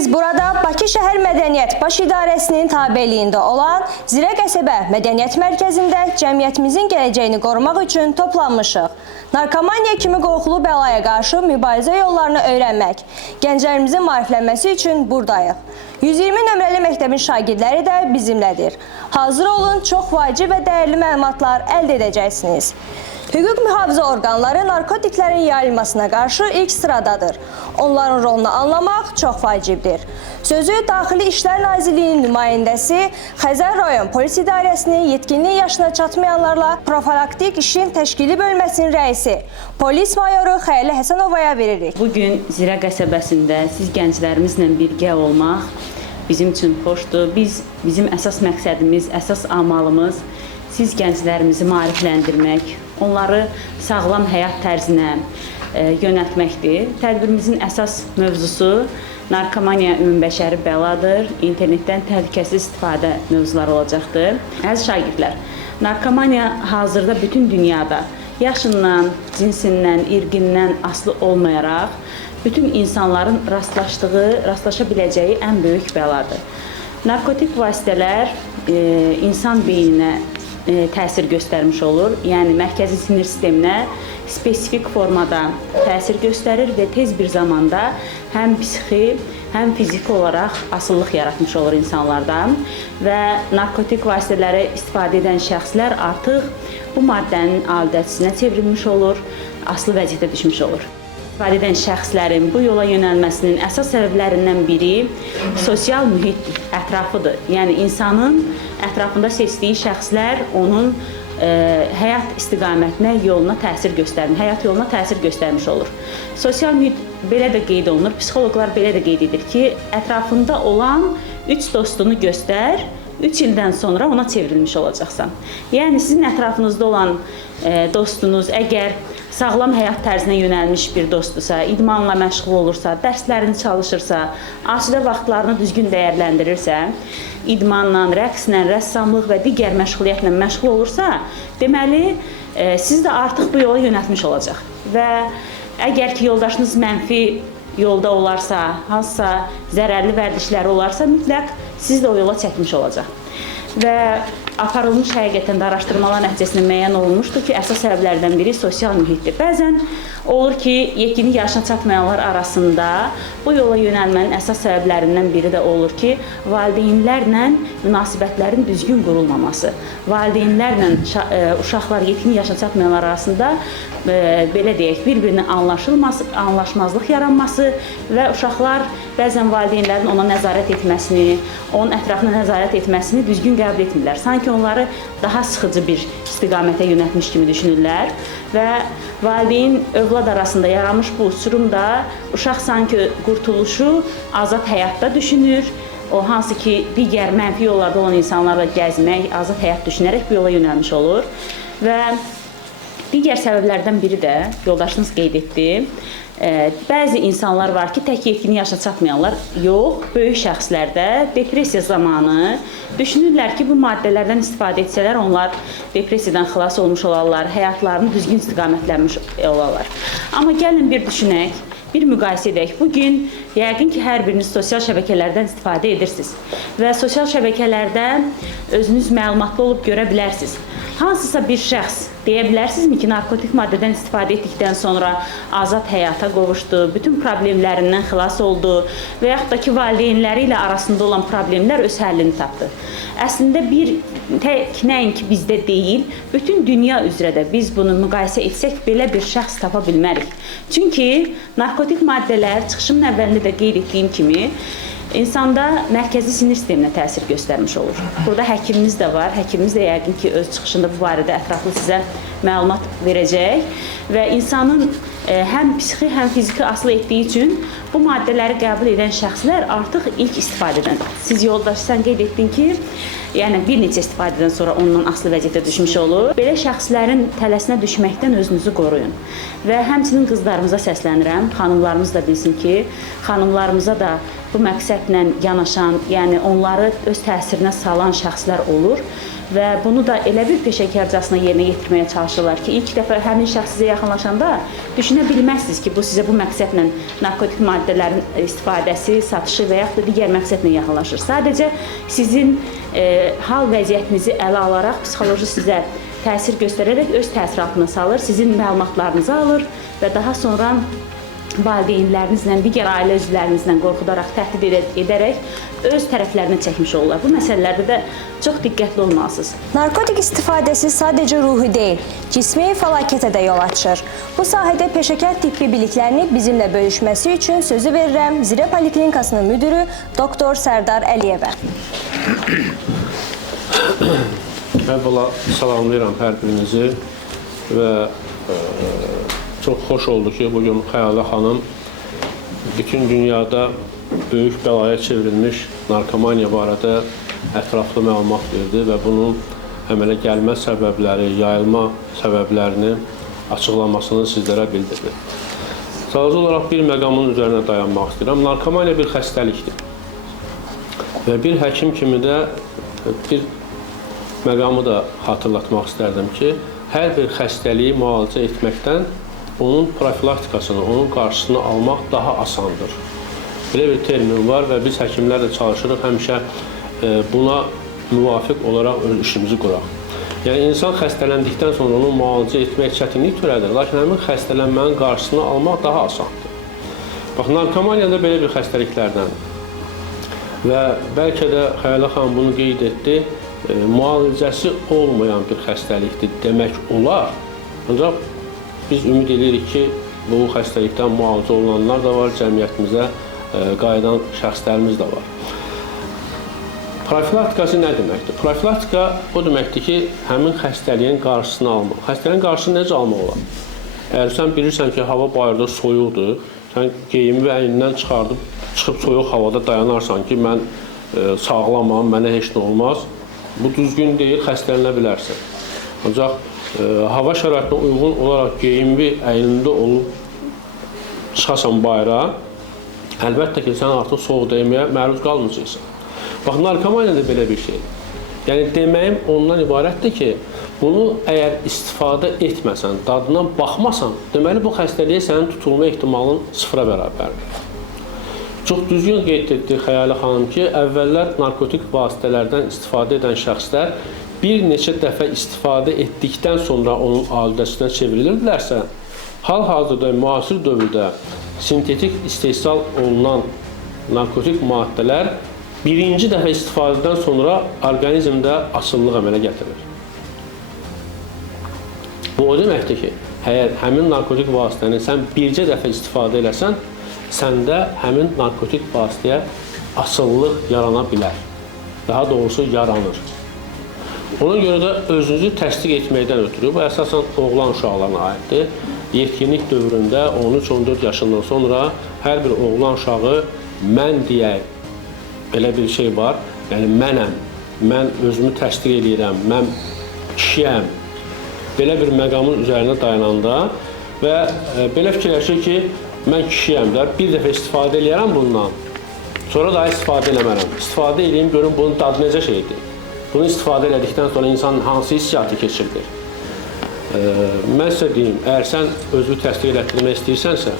Biz burada Bakı Şəhər Mədəniyyət Baş İdarəsinin tabeliyində olan Zirə Qəsəbə Mədəniyyət Mərkəzində cəmiyyətimizin gələcəyini qorumaq üçün toplanmışıq. Narkomaniya kimi qorxulu bəlaya qarşı mübarizə yollarını öyrənmək, gənclərimizin maariflənməsi üçün buradayıq. 120 nömrəli məktəbin şagirdləri də bizimlədir. Hazır olun, çox vacib və dəyərli məlumatlar əldə edəcəksiniz. Hüquq mühafizə orqanları narkotiklərin yayılmasına qarşı ilk sıradadır. Onların rolunu anlamaq çox vacibdir. Sözü Daxili İşlər Nazirliyinin nümayəndəsi Xəzər rayon Polis İdarəsinin yetkinlik yaşına çatmayanlarla profilaktik işin təşkili bölməsinin rəisi polis mayoru Xəyirli Həsənovaya veririk. Bugün Zirə qəsəbəsində siz gənclərimizlə birgə olmaq bizim üçün xoşdur. Bizim əsas məqsədimiz, əsas amalımız siz gənclərimizi maarifləndirmək, onları sağlam həyat tərzinə yönəltməkdir. Tədbirimizin əsas mövzusu narkomaniya ümumbəşəri bəladır, internetdən təhlükəsiz istifadə mövzuları olacaqdır. Əziz şagirdlər, narkomaniya hazırda bütün dünyada yaşından, cinsindən, irqindən asılı olmayaraq bütün insanların rastlaşa biləcəyi ən böyük bəladır. Narkotik vasitələr insan beyninə təsir göstərmiş olur. Yəni, mərkəzi sinir sisteminə spesifik formada təsir göstərir və tez bir zamanda həm psixi, həm fiziki olaraq asıllıq yaratmış olur insanlardan və narkotik vasitələri istifadə edən şəxslər artıq bu maddənin adətisinə çevrilmiş olur, asılı vəziyyətə düşmüş olur. İstifadə edən şəxslərin bu yola yönəlməsinin əsas səbəblərindən biri sosial mühit ətrafıdır. Yəni, insanın ətrafında seçdiyi şəxslər onun həyat istiqamətinə, yoluna təsir göstərmiş, həyat yoluna təsir göstərmiş olur. Sosial mühit belə də qeyd olunur, psixoloqlar belə də qeyd edir ki, ətrafında olan 3 dostunu göstər, 3 ildən sonra ona çevrilmiş olacaqsan. Yəni, sizin ətrafınızda olan dostunuz əgər sağlam həyat tərzinə yönəlmiş bir dostdursa, idmanla məşğul olursa, dərslərini çalışırsa, asudə vaxtlarını düzgün dəyərləndirirsə, idmanla, rəqslə, rəssamlıq və digər məşğuliyyətlə məşğul olursa, deməli, siz də artıq bu yola yönəltmiş olacaq. Və əgər ki, yoldaşınız mənfi yolda olarsa, hansısa zərərli vərdişləri olarsa, mütləq siz də o yola çəkmiş olacaq. Və aparılmış həqiqətən də araşdırmalar nəticəsində müəyyən olunmuşdur ki, əsas səbəblərdən biri sosial mühitdir. Bəzən olur ki, yetkinlik yaşına çatmayanlar arasında bu yola yönəlmənin əsas səbəblərindən biri də olur ki, valideynlərlə münasibətlərin düzgün qurulmaması. Valideynlərlə uşaqlar yetkinlik yaşına çatmayanlar arasında belə deyək, bir-birinə anlaşmazlıq yaranması və uşaqlar bəzən valideynlərin ona nəzarət etməsini, onun ətrafına nəzarət etməsini düzgün qəbul etmirlər. Sanki onları daha sıxıcı bir istiqamətə yönəltmiş kimi düşünürlər və valideyn övlad arasında yaranmış bu uçurum da uşaq sanki qurtuluşu azad həyatda düşünür. O hansı ki, digər mənfi yollarda olan insanlarla gəzmək, azad həyat düşünərək bu yola yönəlmiş olur və digər səbəblərdən biri də yoldaşınız qeyd etdi. Bəzi insanlar var ki, tək yetkinlik yaşına çatmayanlar yox, böyük şəxslərdə depressiya zamanı düşünürlər ki, bu maddələrdən istifadə etsələr onlar depressiyadan xilas olmuş olarlar, həyatlarını düzgün istiqamətlənmiş olarlar. Amma gəlin bir düşünək, bir müqayisə edək. Bugün yəqin ki, hər biriniz sosial şəbəkələrdən istifadə edirsiniz və sosial şəbəkələrdə özünüz məlumatlı olub görə bilərsiniz. Hansısa bir şəxs deyə bilərsinizmi ki, narkotik maddədən istifadə etdikdən sonra azad həyata qovuşdu, bütün problemlərindən xilas oldu və yaxud da ki, valideynləri ilə arasında olan problemlər öz həllini tapdı. Əslində, tək nəinki bizdə deyil, bütün dünya üzrə də biz bunu müqayisə etsək, belə bir şəxs tapa bilmərik. Çünki narkotik maddələr, çıxışımın əvvəlində də qeyd etdiyim kimi, insanda mərkəzi sinir sisteminə təsir göstərmiş olur. Burada həkimimiz də var. Həkimimiz də yəqin ki, öz çıxışında bu barədə ətraflı sizə məlumat verəcək və insanın həm psixi, həm fiziki asılı etdiyi üçün bu maddələri qəbul edən şəxslər artıq ilk istifadədən. Siz yoldaşsan qeyd etdin ki, yəni bir neçə istifadədən sonra ondan asılı vəziyyətə düşmüş olur. Belə şəxslərin tələsinə düşməkdən özünüzü qoruyun. Və həmçinin qızlarımıza səslənirəm, xanımlarımız da bilsin ki, xanımlarımıza da bu məqsədlə yanaşan, yəni onları öz təsirinə salan şəxslər olur və bunu da elə bir peşəkarcasına yerinə yetirməyə çalışırlar ki, ilk dəfə həmin şəxs sizə yaxınlaşanda düşünə bilməzsiniz ki, bu sizə bu məqsədlə narkotik maddələrin istifadəsi, satışı və yaxud da digər məqsədlə yaxınlaşır. Sadəcə sizin hal vəziyyətinizi ələ alaraq psixoloji sizə təsir göstərərək öz təsir altına salır, sizin məlumatlarınızı alır və daha sonra valideynlərinizlə, digər ailə üzvlərinizlə qorxudaraq, təhdid edərək öz tərəflərinə çəkmiş olurlar. Bu məsələlərdə də çox diqqətli olmalısınız. Narkotik istifadəsi sadəcə ruhi deyil, cismi fəlakətə də yol açır. Bu sahədə peşəkar tibbi biliklərini bizimlə bölüşməsi üçün sözü verirəm Zirə Poliklinikasının müdürü doktor Sərdar Əliyevə. Əvvəla salamlayıram hər birinizi və çox xoş oldu ki, bugün Xəyalə xanım bütün dünyada böyük bəlaya çevrilmiş narkomaniya barədə ətraflı məlumat verdi və bunun əmələ gəlmə səbəbləri, yayılma səbəblərini açıqlamasını sizlərə bildirdi. Sadəcə olaraq bir məqamın üzərinə dayanmaq istəyirəm. Narkomaniya bir xəstəlikdir və bir həkim kimi də bir məqamı da xatırlatmaq istərdim ki, hər bir xəstəliyi müalicə etməkdən onun profilaktikasını, onun qarşısını almaq daha asandır. Belə bir termin var və biz həkimlər də çalışırıq həmişə buna müvafiq olaraq öz işimizi quraq. Yəni, insan xəstələndikdən sonra onu müalicə etmək çətinlik törədir, lakin həmin xəstələnmənin qarşısını almaq daha asandır. Bax, narkomaniya da belə bir xəstəliklərdəndir və bəlkə də Xəyalə xanım bunu qeyd etdi, müalicəsi olmayan bir xəstəlikdir demək olar, ancaq biz ümid edirik ki, bu xəstəlikdən müalicə olunanlar da var, cəmiyyətimizə qayıdan şəxslərimiz də var. Profilaktikası nə deməkdir? Profilaktika o deməkdir ki, həmin xəstəliyin qarşısını almaq. Xəstəliyin qarşısını necə almaq olar? Əgər sən bilirsən ki, hava bayırda soyuqdur, sən geyimi və əynindən çıxıb soyuq havada dayanarsan ki, mən sağlamam, mənə heç nə olmaz. Bu düzgün deyil, xəstələnə bilərsən. Ancaq hava şəraitinə uyğun olaraq geyimli əynində olub çıxasan bayıra, əlbəttə ki, sən artıq soğuq dəyməyə məruz qalmayacaqsan. Bax, narkomaniya da belə bir şeydir. Yəni, deməyim ondan ibarətdir ki, bunu əgər istifadə etməsən, dadına baxmasan, deməli, bu xəstəliyə sənin tutulma ehtimalın sıfıra bərabərdir. Çox düzgün qeyd etdi Xəyalə xanım ki, əvvəllər narkotik vasitələrdən istifadə edən şəxslər bir neçə dəfə istifadə etdikdən sonra onun aludəsinə çevrilirlərsə, hal-hazırda müasir dövrdə sintetik istehsal olunan narkotik maddələr birinci dəfə istifadədən sonra orqanizmdə asıllıq əmələ gətirir. Bu o deməkdir ki, əgər həmin narkotik vasitəni sən bircə dəfə istifadə eləsən, səndə həmin narkotik vasitəyə asıllıq yarana bilər. Daha doğrusu yaranır. Ona görə də özünüzü təsdiq etməkdən ötürü, bu əsasən oğlan uşaqlarına aiddir. Yetkinlik dövründə 13-14 yaşından sonra hər bir oğlan uşağı mən deyək, belə bir şey var, yəni mənəm, mən özümü təsdiq edirəm, mən kişiyəm, belə bir məqamın üzərində dayananda və belə fikirləşir ki, mən kişiyəm də, bir dəfə istifadə eləyərəm bundan, sonra daha istifadə eləmərəm. İstifadə edeyim, görün bunun dadı necə şeydir. Bunu istifadə elədikdən sonra insanın hansı hissiyatı keçirilir? Mən sizə deyim, əgər sən özünü təsdiq elətdirmək istəyirsənsə,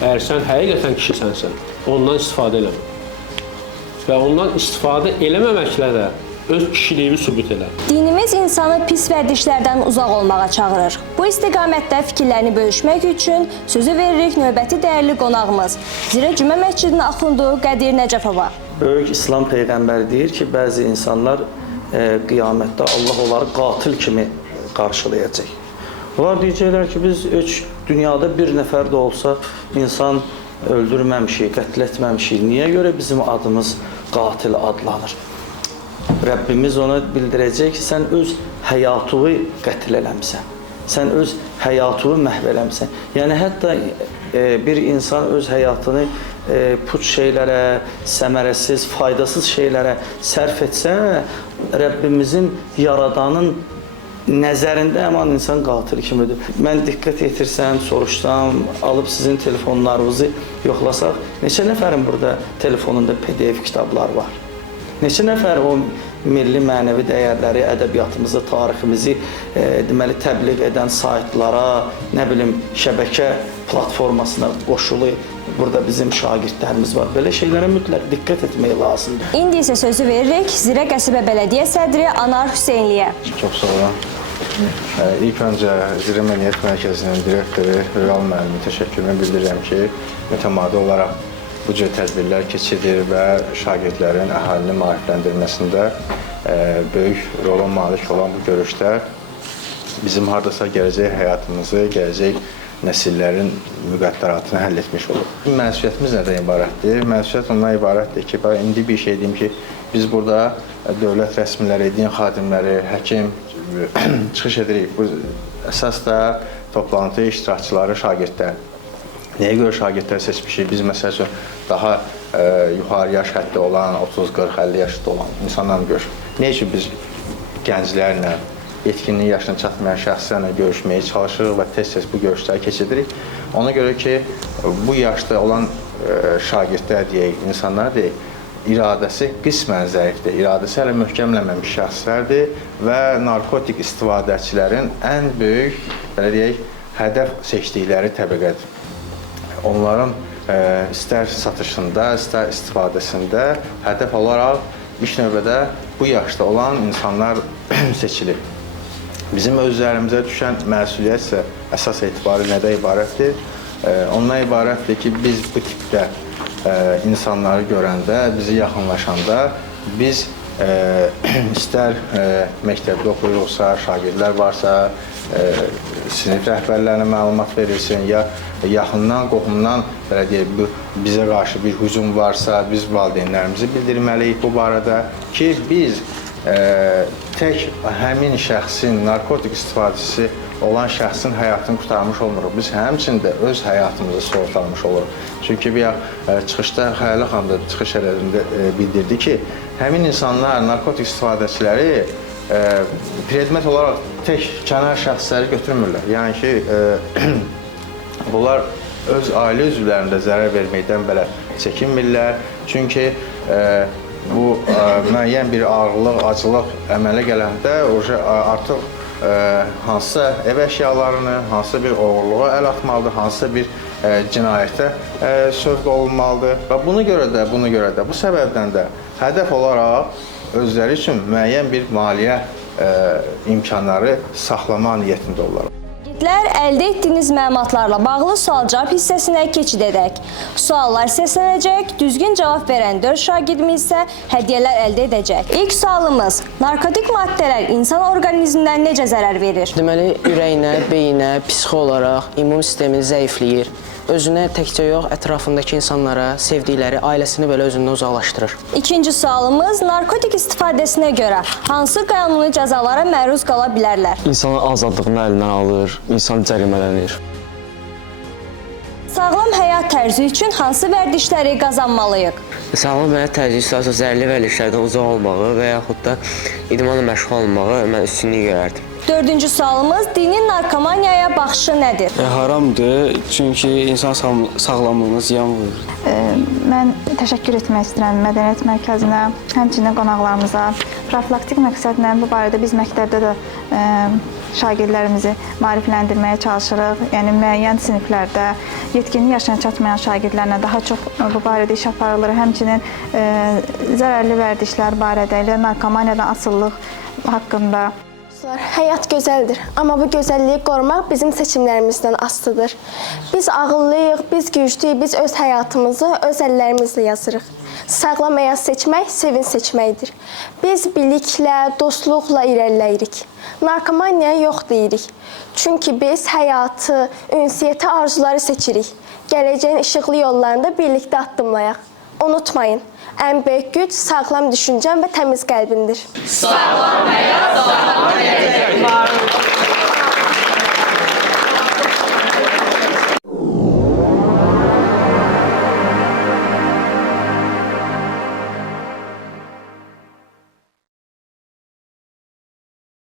əgər sən həqiqətən kişisənsə, ondan istifadə eləmə. Və ondan istifadə eləməməklə də öz kişiliyini sübut elə. Dinimiz insanı pis vərdişlərdən uzaq olmağa çağırır. Bu istiqamətdə fikirlərini bölüşmək üçün sözü veririk növbəti dəyərli qonağımız Zirə Cümə Məscidinin axundu Qədir Nəcəfova. Böyük İslam Peyğəmbəri deyir ki, bəzi insanlar qiyamətdə Allah onları qatil kimi qarşılayacaq. Onlar deyəcəklər ki, biz dünyada bir nəfər də olsa insan öldürməmişik, qətl etməmişik. Niyə görə bizim adımız qatil adlanır? Rəbbimiz ona bildirəcək ki, sən öz həyatını qətl eləmsən. Sən öz həyatını məhv eləmsən. Yəni, hətta bir insan öz həyatını puç şeylərə, səmərəsiz, faydasız şeylərə sərf etsə, Rəbbimizin, Yaradanın nəzərində həman insan qatil kimidir. Mən diqqət yetirsəm, soruşsam, alıb sizin telefonlarınızı yoxlasaq, neçə nəfərin burada telefonunda PDF kitablar var? Neçə nəfər o milli mənəvi dəyərləri, ədəbiyyatımızı, tariximizi deməli təbliğ edən saytlara, nə bilim, şəbəkə platformasına qoşulu burada bizim şagirdlərimiz var. Belə şeylərə mütləq diqqət etmək lazımdır. İndi isə sözü veririk Zirə qəsəbə bələdiyyə sədri Anar Hüseynliyə. Çox sağ olun. İlk öncə Zirə Mədəniyyət Mərkəzinin direktoru Rüyal müəllimə təşəkkürümü bildirirəm ki, mütəmadi olaraq bu cür tədbirlər keçirir və şagirdlərin əhalinin maarifləndirməsində böyük rola malik olan bu görüşdə bizim hardasa gələcək həyatımızı, gələcək nəsillərin müqəddəratını həll etmiş olur. Məsuliyyətimiz nədən ibarətdir? Məsuliyyət ondan ibarətdir ki, indi bir şey deyim ki, biz burada dövlət rəsmiləri, din xadimləri, həkim çıxış edirik. Bu əsas da toplantı iştirakçıları şagirdlər. Nəyə görə şagirdlər seçmişik? Biz məsəl üçün daha yuxarı yaş həddi olan, 30, 40, 50 yaşda olan insanlarla görüşürük. Nə üçün biz gənclərlə, yetkinlik yaşına çatmayan şəxslərlə görüşməyə çalışırıq və tez-tez bu görüşləri keçiririk. Ona görə ki, bu yaşda olan şagirdlər deyək, insanlar deyək, iradəsi qismən zəifdir, iradəsi hələ möhkəmlənməmiş şəxslərdir və narkotik istifadəçilərin ən böyük, belə deyək, hədəf seçdikləri təbəqədir. Onların istər satışında, istər istifadəsində hədəf olaraq ilk növbədə bu yaşda olan insanlar seçilir. Bizim özlərimizə düşən məsuliyyət isə əsas etibarı nədə ibarətdir? Ondan ibarətdir ki, biz bu tipdə insanları görəndə, bizi yaxınlaşanda biz istər məktəbdə oxuyuruqsa, şagirdlər varsa, sinif rəhbərlərinə məlumat verilsin, ya yaxından, qohumdan belə deyək, bizə qarşı bir hücum varsa, biz valideynlərimizi bildirməliyik bu barədə ki, biz tək həmin şəxsin, narkotik istifadəçisi olan şəxsin həyatını qurtarmış olmuruq. Biz həmçində öz həyatımızı sığortalamış oluruq. Çünki bir çıxışda Xəyalə xanım da çıxış elədiyində bildirdi ki, həmin insanlar, narkotik istifadəçiləri predmet olaraq tək kənar şəxsləri götürmürlər. Yəni ki, bunlar öz ailə üzvlərində zərər verməkdən belə çəkinmirlər. Çünki bu müəyyən bir ağırlıq, acılıq əmələ gələndə artıq hansısa ev əşyalarını, hansısa bir oğurluğa əl atmalıdır, hansısa bir cinayətə sövq olunmalıdır. Və buna görə də, bu səbəbdən də hədəf olaraq özləri üçün müəyyən bir maliyyə imkanları saxlama niyyətində olurlar. Şagirdlər əldə etdiyiniz məlumatlarla bağlı sual-cavab hissəsinə keçid edək. Suallar səslənəcək, düzgün cavab verən 4 şagirdimiz isə hədiyyələr əldə edəcək. İlk sualımız, narkotik maddələr insan orqanizminə necə zərər verir? Deməli, ürəyinə, beyinə, psixi olaraq immun sistemini zəifləyir. Özünə təkcə yox, ətrafındakı insanlara, sevdikləri, ailəsini belə özündən uzaqlaşdırır. İkinci sualımız, narkotik istifadəsinə görə hansı qanuni cəzalara məruz qala bilərlər? İnsanın azadlığını əlindən alır, insan cərimələnir. Sağlam həyat tərzi üçün hansı vərdişləri qazanmalıyıq? Sağlam həyat tərzi isə zərərli vərdişlərdən uzaq olmağı və yaxud da idmanla məşğul olmağı mən üstünlük görərdim. Dördüncü sualımız, dinin narkomaniyaya baxışı nədir? Haramdır, çünki insan sağlamlığına ziyan vurur. Mən təşəkkür etmək istəyirəm Mədəniyyət Mərkəzinə, həmçinin qonaqlarımıza. Profilaktik məqsədlə bu barədə biz məktəbdə də şagirdlərimizi maarifləndirməyə çalışırıq. Yəni müəyyən siniflərdə yetkinlik yaşına çatmayan şagirdlərlə daha çox bu barədə iş aparılır. Həmçinin zərərli vərdişlər barədə, elə narkomaniyadan asılılıq haqqında. Həyat gözəldir, amma bu gözəlliyi qorumaq bizim seçimlərimizdən asılıdır. Biz ağıllıyıq, biz güclüyük, biz öz həyatımızı öz əllərimizlə yazırıq. Sağlam həyat seçmək sevinç seçməkdir. Biz biliklə, dostluqla irəliləyirik. Narkomaniya yox deyirik. Çünki biz həyatı, ünsiyyəti, arzuları seçirik. Gələcəyin işıqlı yollarında birlikdə addımlayaq. Unutmayın, ən böyük güc sağlam düşüncən və təmiz qəlbindir. Sağlam həyat, sağlam gələcək.